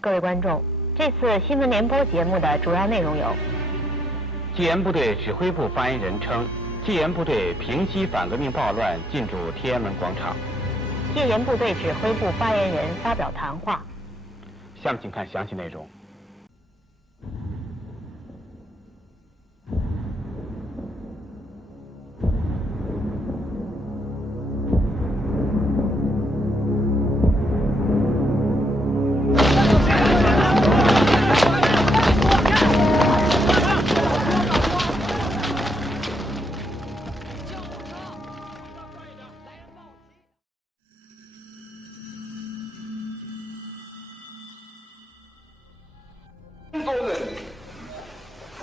各位观众，这次新闻联播节目的主要内容有：戒严部队指挥部发言人称，戒严部队平息反革命暴乱进驻天安门广场。戒严部队指挥部发言人发表谈话。下面请看详细内容。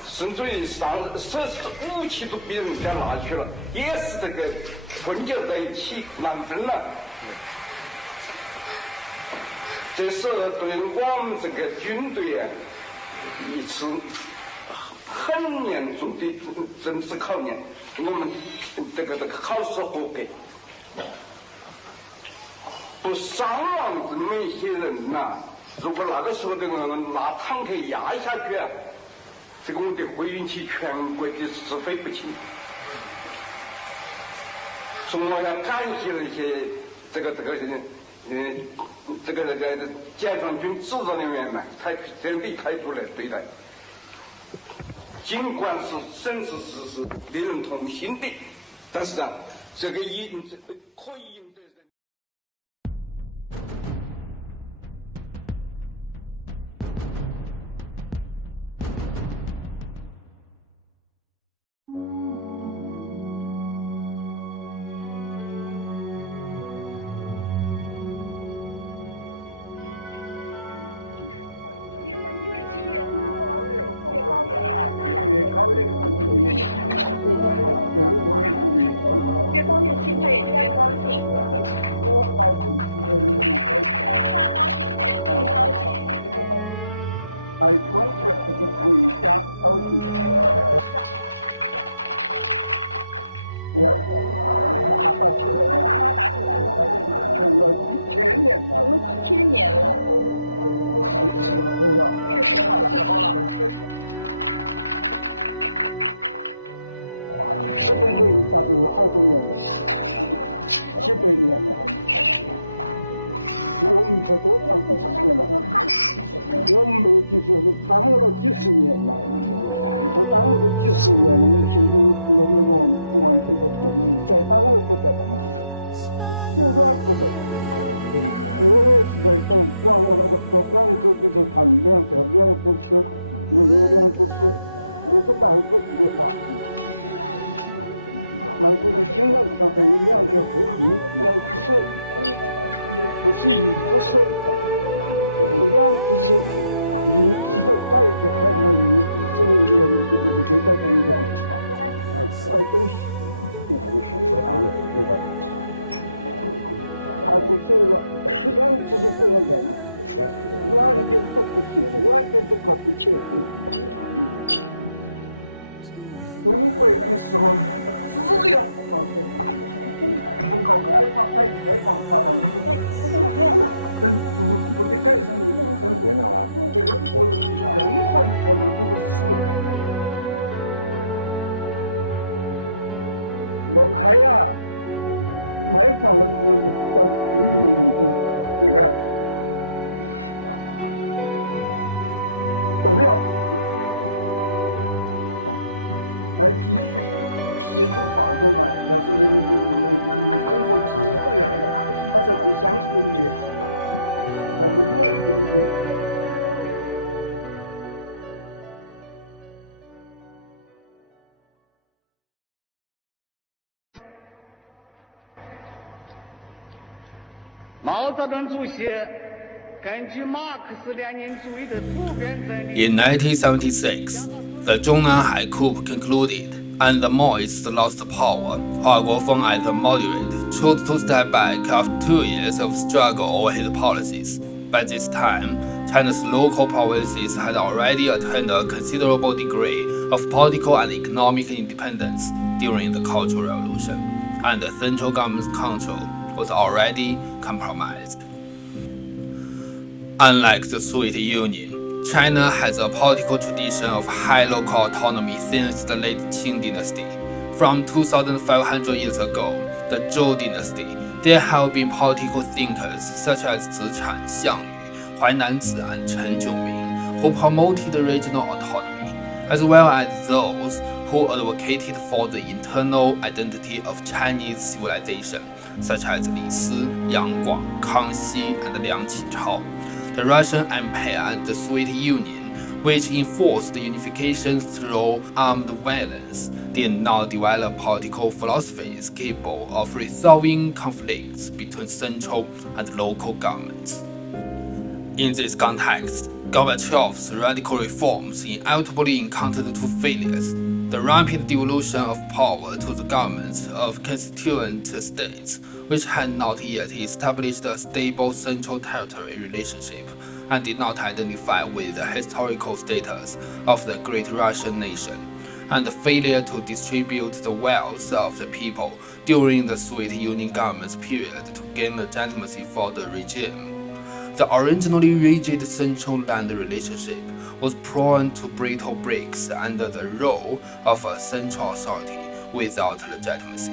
甚至于设施武器都被人家拿去了，也是这个混淆在一起，难分了。这是对我们这个军队一次很严重的政治考验。我们这个考试合格，不伤亡这么一些人呐。如果那个时候这个拿坦克压下去啊，这个我们得会引起全国的是非不清。所以我要感谢那些这个解放军指导人员们，这样的态度来对待。尽管是审视事实令人痛心的，但是啊，这个可以应对人。毛泽东主席根据马克思列宁主义的普遍真理。In 1976, the Zhongnanhai coup concluded, and the Maoists lost power. Hua Guofeng, as the moderate, chose to step back after 2 years of struggle over his policies. By this time, China's local provinces had already attained a considerable degree of political and economic independence during the Cultural Revolution, and the central government's control was already compromised. Unlike the Soviet Union, China has a political tradition of high local autonomy since the late Qing dynasty. From 2,500 years ago, the Zhou dynasty, there have been political thinkers such as Zi Chan, Xiang Yu, Huai Nanzi, and Chen Jiuming who promoted regional autonomy, as well as those who advocated for the internal identity of Chinese civilization, such as Li Si, Yang Guang, Kangxi, and Liang Qichao. The Russian Empire and the Soviet Union, which enforced unification through armed violence, did not develop political philosophies capable of resolving conflicts between central and local governments. In this context, Gorbachev's radical reforms inevitably encountered two failures: the rapid devolution of power to the governments of constituent states, which had not yet established a stable central territory relationship and did not identify with the historical status of the great Russian nation, and the failure to distribute the wealth of the people during the Soviet Union government's period to gain legitimacy for the regime. The originally rigid central land relationship was prone to brittle breaks under the role of a central authority without legitimacy.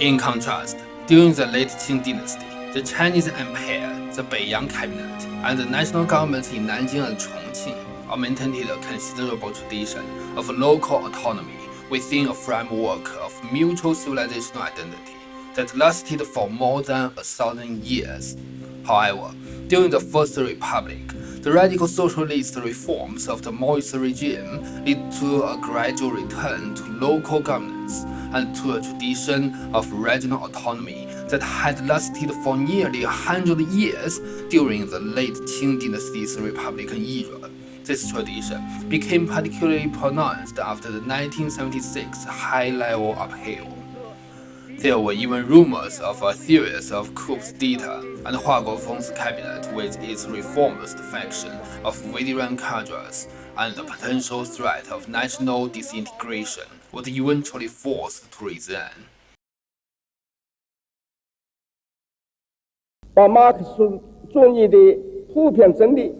In contrast, during the late Qing dynasty, the Chinese Empire, the Beiyang cabinet, and the national governments in Nanjing and Chongqing all maintained a considerable tradition of local autonomy within a framework of mutual civilizational identity that lasted for more than 1,000 years. However, during the First Republic, the radical socialist reforms of the Maoist regime led to a gradual return to local governance and to a tradition of regional autonomy that had lasted for nearly 100 years during the late Qing dynasty's Republican era. This tradition became particularly pronounced after the 1976 high-level upheaval. There were even rumors of a series of coups d'etat, and Hua Guofeng's cabinet with its reformist faction of veteran cadres and the potential threat of national disintegration was eventually forced to resign. 把马克思主义的普遍真理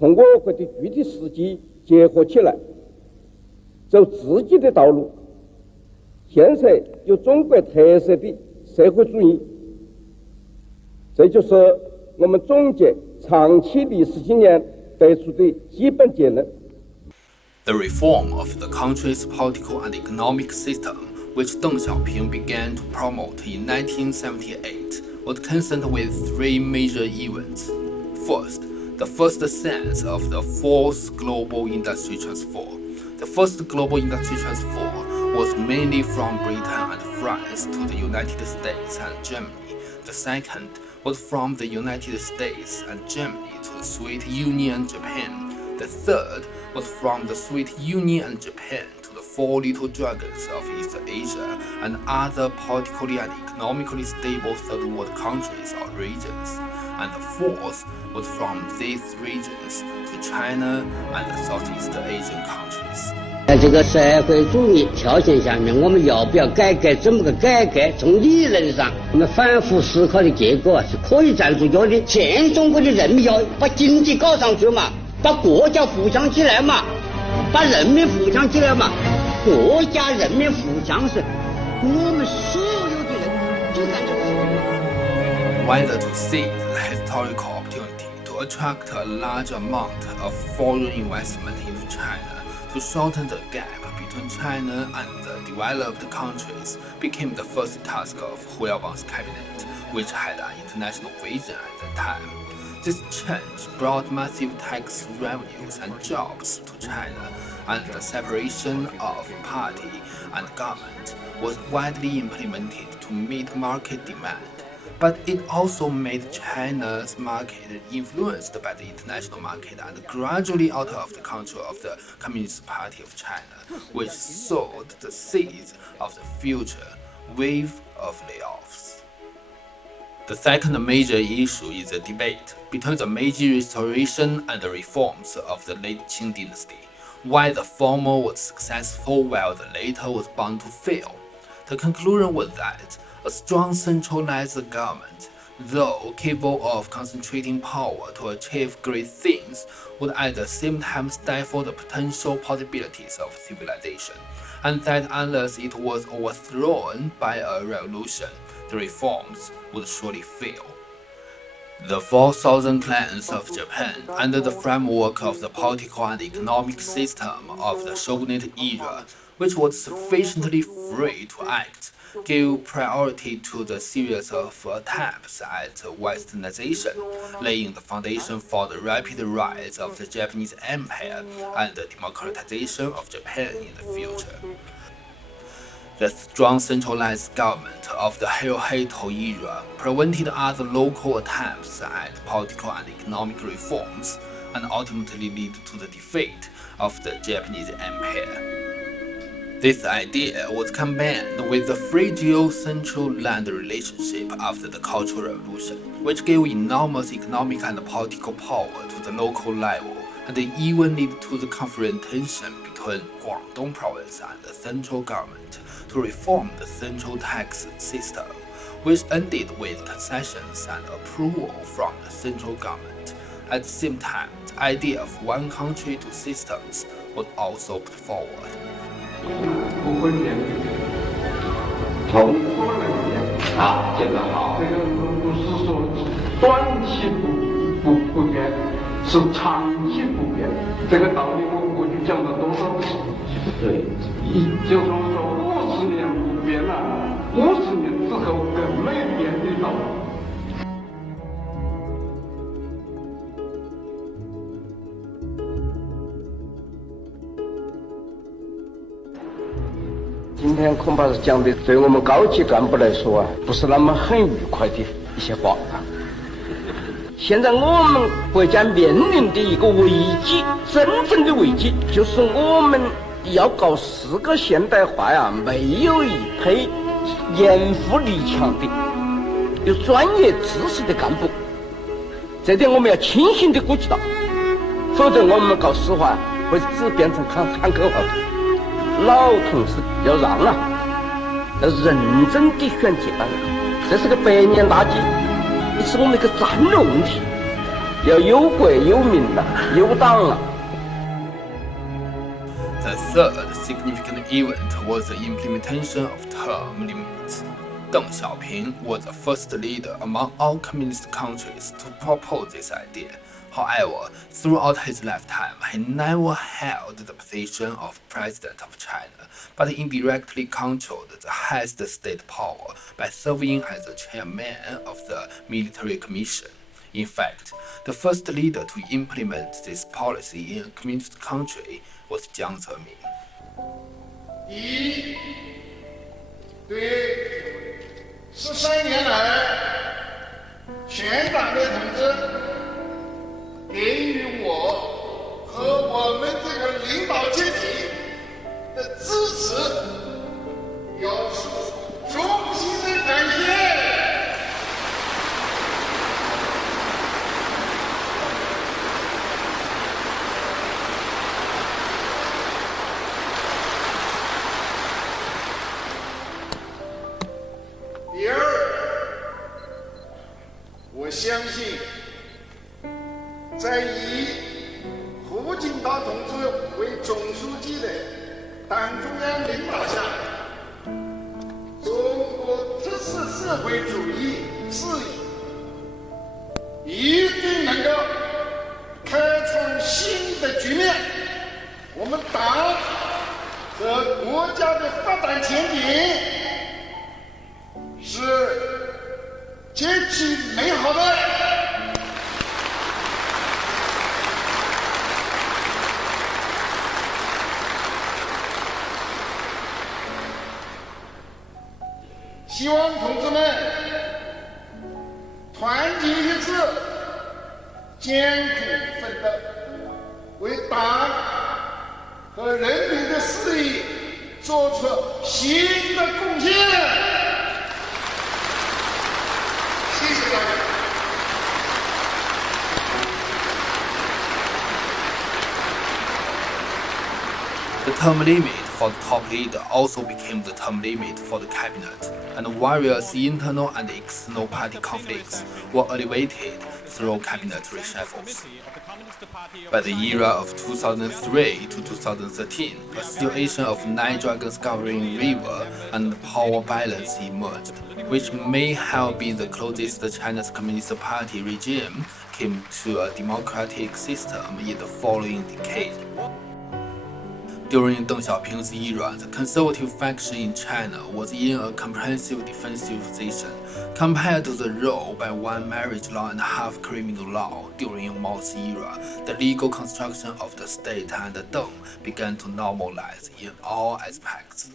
通过我国的具体实际结合起来，走自己的道路，建设有中国特色的社会主义。这就是我们总结长期历史经验得出的基本结论。 The reform of the country's political and economic system, which Deng Xiaoping began to promote in 1978, was concerned with three major events. First, the first sense of the fourth global industry transfer. The first global industry transfer was mainly from Britain and France to the United States and Germany. The second was from the United States and Germany to the Soviet Union and Japan. The third was from the Soviet Union and Japan to the four little dragons of East Asia and other politically and economically stable third world countries or regions. And the fourth was from these regions to China and the Southeast Asian countries. 在这个社会主义条件下面，我们要不要改革？怎么个改革？从理论上，我们反复思考的结果是可以站住脚的。现在中国的人民要把经济搞上去嘛，把国家富强起来嘛，把人民富强起来嘛。国家人民富强是我们所有的人就干这个事情嘛。 Whether to seize the historical opportunity to attract a large amount of foreign investment into China, to shorten the gap between China and the developed countries became the first task of Hu Yaobang's cabinet, which had an international vision at the time. This change brought massive tax revenues and jobs to China, and the separation of party and government was widely implemented to meet market demand. But it also made China's market influenced by the international market and gradually out of the control of the Communist Party of China, which sowed the seeds of the future wave of layoffs. The second major issue is the debate between the Meiji Restoration and the reforms of the late Qing dynasty, why the former was successful while the latter was bound to fail. The conclusion was that A strong centralized government, though capable of concentrating power to achieve great things, would at the same time stifle the potential possibilities of civilization, and that unless it was overthrown by a revolution, the reforms would surely fail. The 4,000 clans of Japan, under the framework of the political and economic system of the shogunate era, which was sufficiently free to act, gave priority to the series of attempts at westernization, laying the foundation for the rapid rise of the Japanese Empire and the democratization of Japan in the future. The strong centralized government of the Hirohito era prevented other local attempts at political and economic reforms, and ultimately led to the defeat of the Japanese Empire. This idea was combined with the fragile central land relationship after the Cultural Revolution, which gave enormous economic and political power to the local level, and even led to the confrontation between Guangdong province and the central government to reform the central tax system, which ended with concessions and approval from the central government. At the same time, the idea of one country, two systems was also put forward. 不会变的，从多人变啊，这个好，这个不是说短期不变，是长期不变。这个道理我过去讲了多少次？对，就是说50年不变了，50年之后更没变的道理。 今天恐怕是讲的对我们高级干部来说啊，不是那么很愉快的一些话。现在我们国家面临的一个危机，真正的危机，就是我们要搞4个现代化呀，没有一批年富力强的、有专业知识的干部，这点我们要清醒地顾及到，否则我们搞实话会只变成喊口号。 老同志要让啊，要认真地选接班人，这是个百年大计，也是我们一个战略问题，要有国有民了，有党了。 The third significant event was the implementation of term limits. Deng Xiaoping was the first leader among all communist countries to propose this idea. However, throughout his lifetime, he never held the position of President of China, but indirectly controlled the highest state power by serving as the chairman of the military commission. In fact, the first leader to implement this policy in a communist country was Jiang Zemin. 第一，对13年来全党的同志给予我和我们这个领导阶级的支持，表示衷心的感谢。 第二，我相信，在以胡锦涛同志为总书记的党中央领导下，中国特色社会主义事业一定能够开创新的局面。我们党和国家的发展前景。 是极其美好的。希望同志们团结一致，艰苦奋斗，为党和人民的事业做出新的贡献。 The term limit for the top leader also became the term limit for the cabinet, and various internal and external party conflicts were elevated through cabinet reshuffles. By the era of 2003 to 2013, a situation of 9 dragons governing river and power balance emerged, which may have been the closest China's Communist Party regime came to a democratic system in the following decade. During Deng Xiaoping's era, the conservative faction in China was in a comprehensive defensive position compared to the role by one marriage law and half criminal law during Mao's era. The legal construction of the state under Deng began to normalize in all aspects.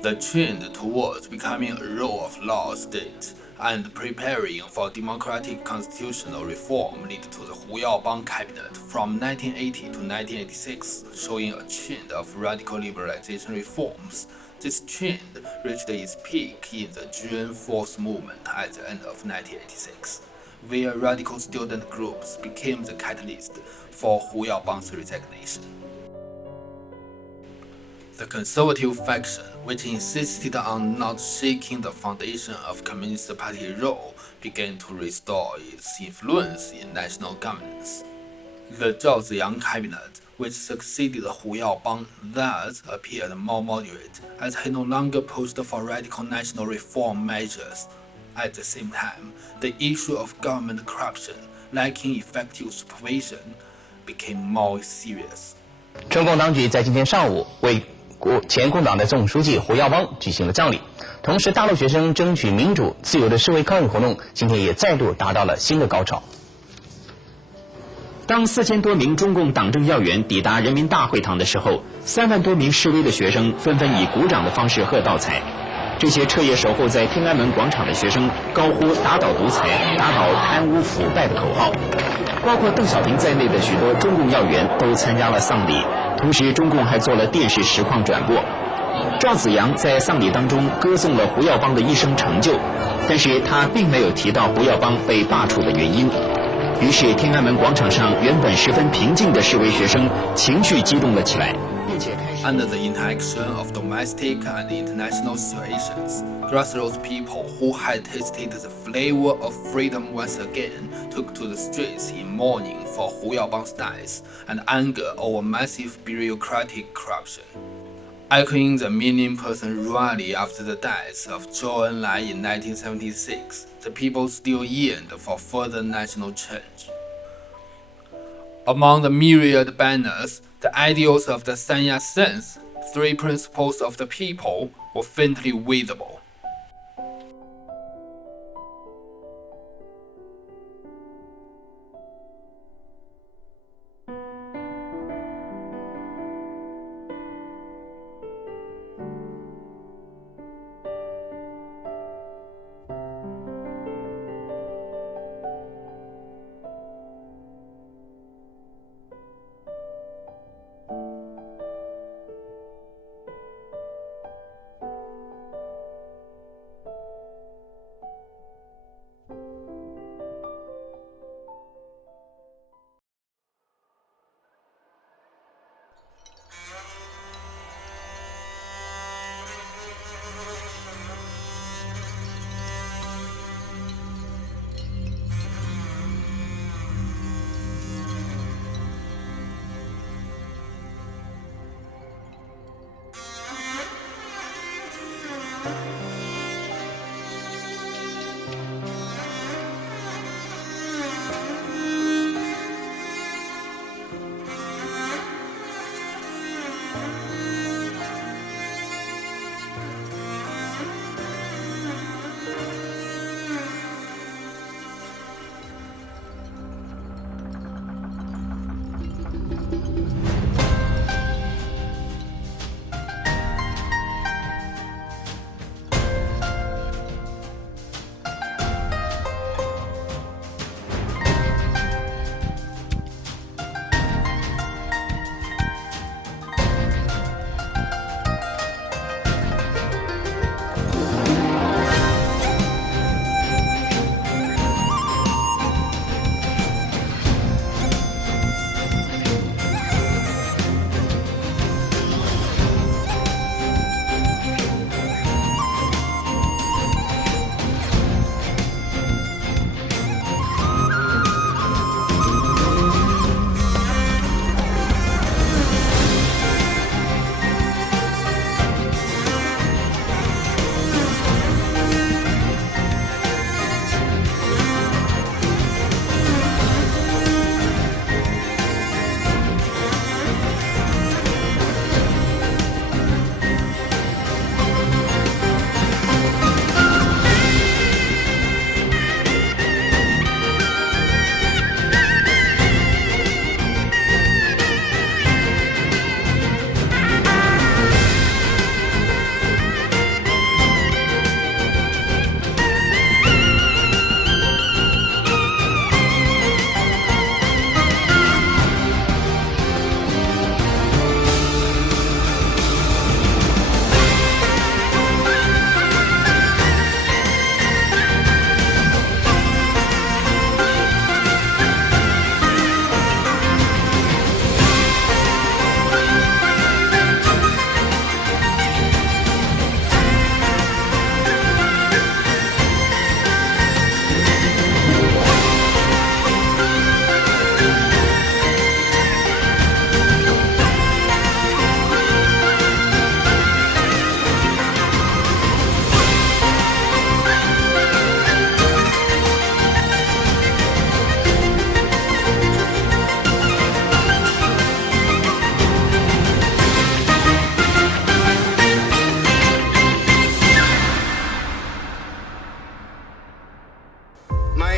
The trend towards becoming a rule of law state and preparing for democratic constitutional reform led to the Hu Yaobang cabinet from 1980 to 1986, showing a trend of radical liberalization reforms. This trend reached its peak in the June 4th movement at the end of 1986, where radical student groups became the catalyst for Hu Yaobang's resignation. The conservative faction, which insisted on not shaking the foundation of Communist Party rule, began to restore its influence in national governance. The Zhao Ziyang cabinet, which succeeded Hu Yaobang, thus appeared more moderate, as he no longer pushed for radical national reform measures. At the same time, the issue of government corruption, lacking effective supervision, became more serious. 中共当局在今天上午为前共党的总书记胡耀邦举行了葬礼，同时大陆学生争取民主自由的示威抗议活动今天也再度达到了新的高潮。当4000多名中共党政要员抵达人民大会堂的时候，3万多名示威的学生纷纷以鼓掌的方式喝倒彩。这些彻夜守候在天安门广场的学生高呼“打倒独裁，打倒贪污腐败”的口号。包括邓小平在内的许多中共要员都参加了丧礼，同时中共还做了电视实况转播。赵紫阳在丧礼当中歌颂了胡耀邦的一生成就，但是他并没有提到胡耀邦被罢黜的原因。于是天安门广场上原本十分平静的示威学生情绪激动了起来，并且开始 Under the interaction of domestic and international situations, grassroots people who had tasted the flavor of freedom once again took to the streets in mourning for Hu Yaobang's death and anger over massive bureaucratic corruption. Echoing the million-person rally after the death of Zhou Enlai in 1976, the people still yearned for further national change. Among the myriad banners, the ideals of the San Yat-sen's 3 principles of the people were faintly visible.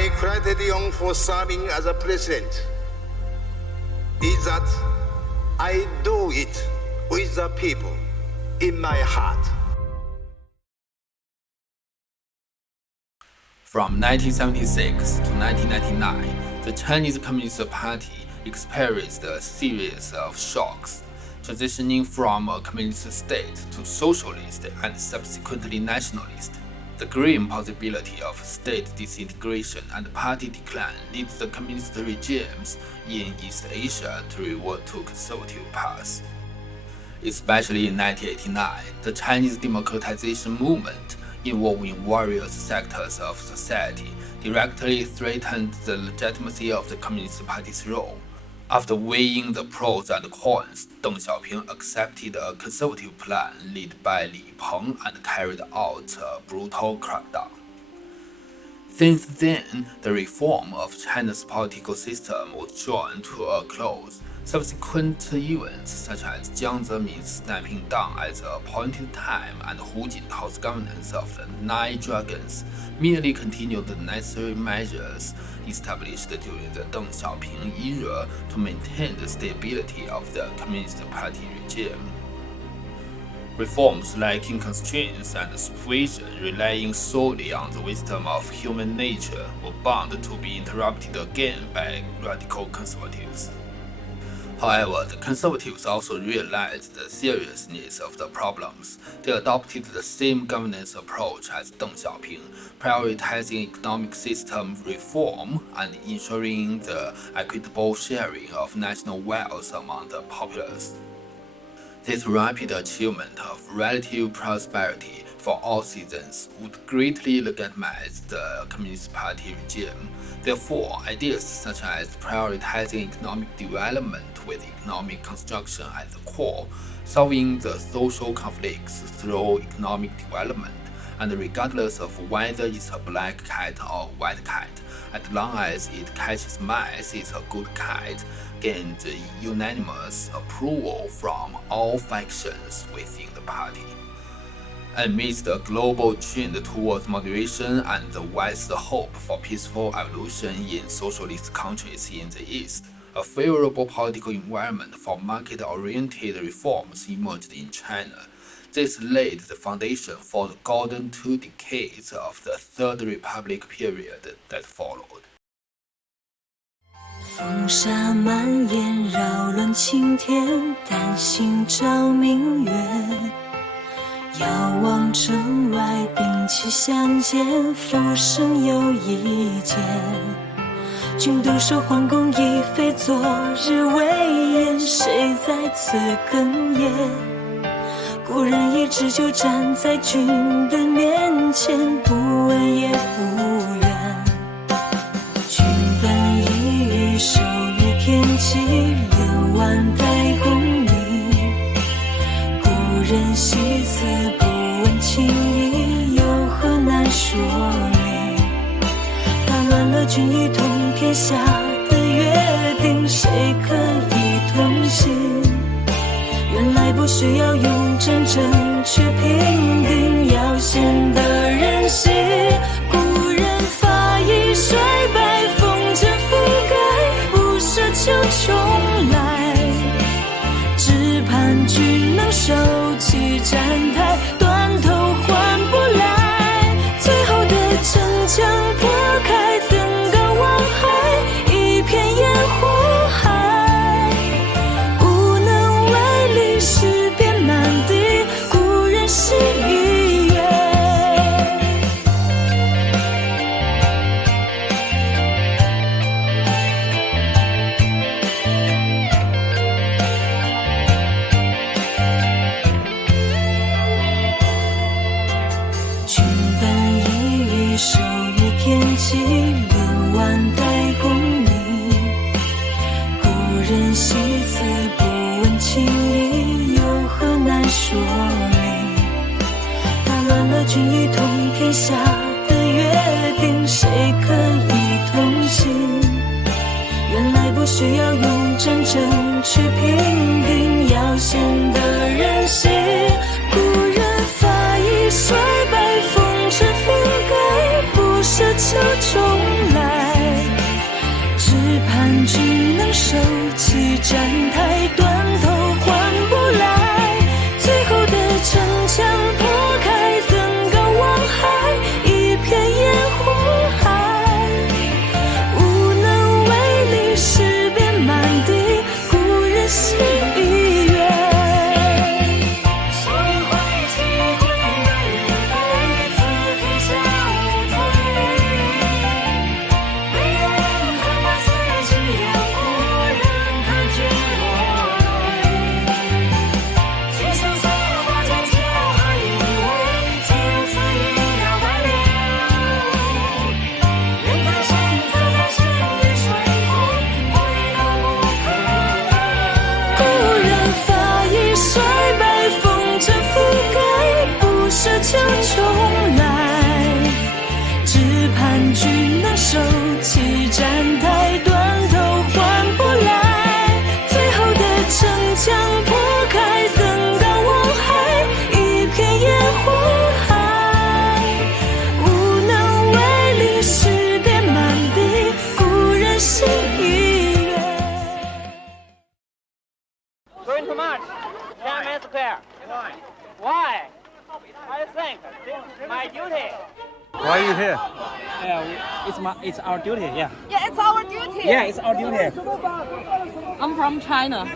my criterion for serving as a president is that I do it with the people in my heart. From 1976 to 1999, the Chinese Communist Party experienced a series of shocks, transitioning from a communist state to socialist and subsequently nationalist. The grim possibility of state disintegration and party decline led the communist regimes in East Asia to revert to conservative paths. Especially in 1989, the Chinese democratization movement, involving various sectors of society, directly threatened the legitimacy of the Communist Party's role. After weighing the pros and cons, Deng Xiaoping accepted a conservative plan led by Li Peng and carried out a brutal crackdown. Since then, the reform of China's political system was drawn to a close. Subsequent events such as Jiang Zemin's stepping down at the appointed time and Hu Jintao's governance of the Nine Dragons merely continued the necessary measures established during the Deng Xiaoping era to maintain the stability of the Communist Party regime. Reforms lacking constraints and supervision, relying solely on the wisdom of human nature, were bound to be interrupted again by radical conservatives. However, the conservatives also realized the seriousness of the problems. They adopted the same governance approach as Deng Xiaoping, prioritizing economic system reform and ensuring the equitable sharing of national wealth among the populace. This rapid achievement of relative prosperity for all citizens would greatly legitimize the Communist Party regime. Therefore, ideas such as prioritizing economic development with economic construction at the core, solving the social conflicts through economic development, and regardless of whether it's a black cat or white cat, as long as it catches mice, it's a good cat, gained unanimous approval from all factions within the party. Amidst a global trend towards moderation and the West's hope for peaceful evolution in socialist countries in the East, a favorable political environment for market-oriented reforms emerged in China. This laid the foundation for the golden 2 decades of the Third Republic period that followed. 风沙蔓延，扰乱青天，丹心照明月。遥望城外，兵器相见，浮生又一剑。君独守皇宫，亦非昨日微言，谁在此哽咽？故人一直就站在君的面前，不问也不怨。君本一羽，手于天际，6万代功名。故人西辞，不问情意，有何难说明？打乱了君一统天下的约定，谁可以同行？原来不需要用真正去评定，要显得人心。故人发一衰败，风尘覆盖，不奢求重来。只盼君能收起站台，断头换不来。最后的城墙破开，登高望海，一片烟火海。无能为力，诗篇满地，故人心已远。君本一羽，手于天际，6万代功名。故人西辞，不问情意，有何难说明？打乱了君一统天下的约定，谁可以同行？原来不需要用真正去评定，要显得人心。故人发一衰败，风尘覆盖，不奢求重来。手起站台，断头换不来。最后的城墙破开，登高望海，一片烟火海。无能为力，尸遍满地，故人心已远。重来，只盼君那手起站台，断头换不来。最后的城墙破开，登高望海，一片烟火海。无能为力，尸遍满地，故人心已远。Going too much. Tiananmen Square. Why? I think this is my duty. Why are you here? Yeah, it's our duty. Yeah. Yeah, it's our duty. Yeah, it's our duty. I'm from China.